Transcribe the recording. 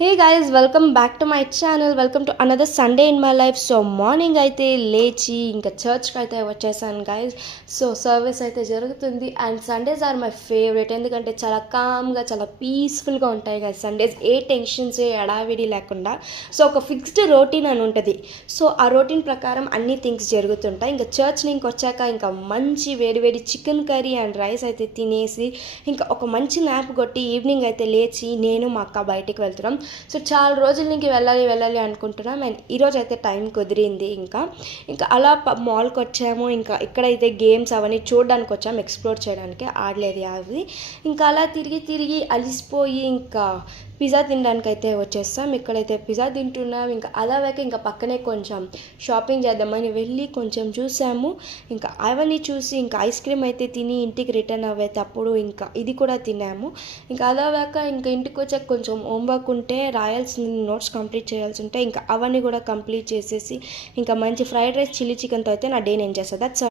Hey guys, welcome back to my channel. Welcome to another Sunday in my life. So morning అయితే లేచి ఇంకా చర్చ్కి అయితే వచ్చేసాను గైస్. సో సర్వీస్ అయితే జరుగుతుంది and Sundays are my favourite. ఎందుకంటే చాలా కామ్గా, చాలా పీస్ఫుల్గా ఉంటాయి గైస్ సండేస్. ఏ టెన్షన్స్, ఎడావిడి లేకుండా. సో ఒక ఫిక్స్డ్ రొటీన్ అని ఉంటుంది. సో ఆ రొటీన్ ప్రకారం అన్ని థింగ్స్ జరుగుతుంటాయి. ఇంకా చర్చ్ నుంచి వచ్చాక ఇంకా మంచి వేడివేడి చికెన్ కర్రీ అండ్ రైస్ అయితే తినేసి ఇంకా ఒక మంచి న్యాప్ కొట్టి ఈవినింగ్ అయితే లేచి నేను మా అక్క బయటికి వెళ్తున్నాం. సో చాలా రోజుల నుంచి వెళ్ళాలి అనుకుంటున్నాం అండ్ ఈరోజు అయితే టైం కుదిరింది. ఇంకా అలా మాల్కి వచ్చాము. ఇంకా ఇక్కడైతే గేమ్స్ అవన్నీ చూడడానికి వచ్చాము, ఎక్స్ప్లోర్ చేయడానికి, ఆడలేదు అవి. ఇంకా అలా తిరిగి అలిసిపోయి ఇంకా పిజ్జా తినడానికి అయితే వచ్చేస్తాం. ఇక్కడైతే పిజ్జా తింటున్నాం. ఇంకా అలాగే ఇంకా పక్కనే కొంచెం షాపింగ్ చేద్దామని వెళ్ళి కొంచెం చూసాము. ఇంకా అవన్నీ చూసి ఇంకా ఐస్ క్రీమ్ అయితే తిని ఇంటికి రిటర్న్ అవ్వేటప్పుడు ఇంకా ఇది కూడా తిన్నాము. ఇంకా అలాగా ఇంకా ఇంటికి వచ్చాక కొంచెం హోంవర్క్ ఉంటే రాయాల్సిన నోట్స్ కంప్లీట్ చేయాల్సి ఉంటే ఇంకా అవన్నీ కూడా కంప్లీట్ చేసేసి ఇంకా మంచి ఫ్రైడ్ రైస్, చిల్లీ చికెన్తో అయితే నా డే నేను చేస్తాను. దట్స్